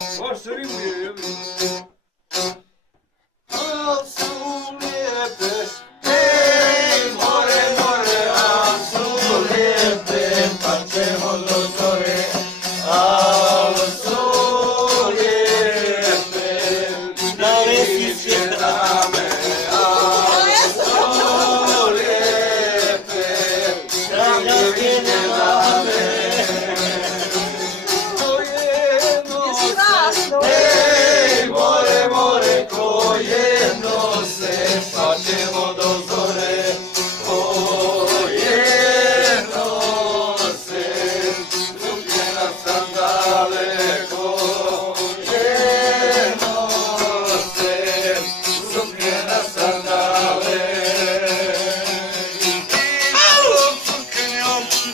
Baš se rimuje, jebi. Al su lijepe, ej, more, more, al su lijepe, pa ćemo do zore. Al su lijepe, na lesiće dame, al su lijepe, na lesiće dame. Ej, more, more, koje nose, pa ćemo do zore. Koje nose, ruke na sandale, koje nose, ruke na sandale.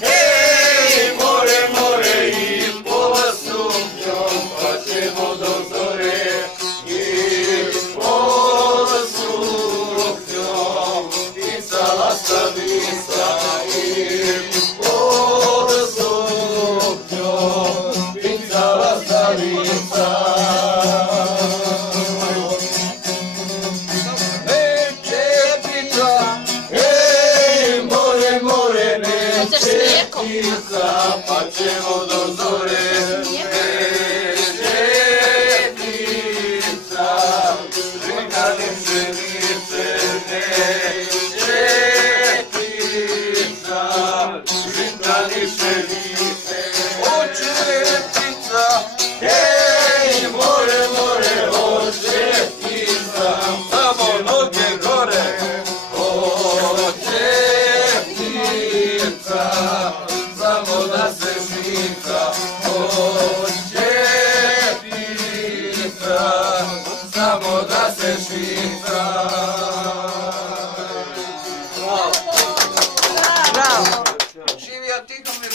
Ej, more, more, i pola sumnjom, pa ćemo do zore. I pola sumnjom, i cala stavica, i pola sumnjom, i cala stavica. Ej, čepica, ej, more, more, ne čepica, pa ćemo do zore. Ej, čepica, žigani pšenice, ej, čepica, žigani pšenice. O čepica, ej, more, more, o čepica, samo noge gore. O čepica, samo da se švica. O čepica, samo da se švica. Bravo. Živio Tihomir.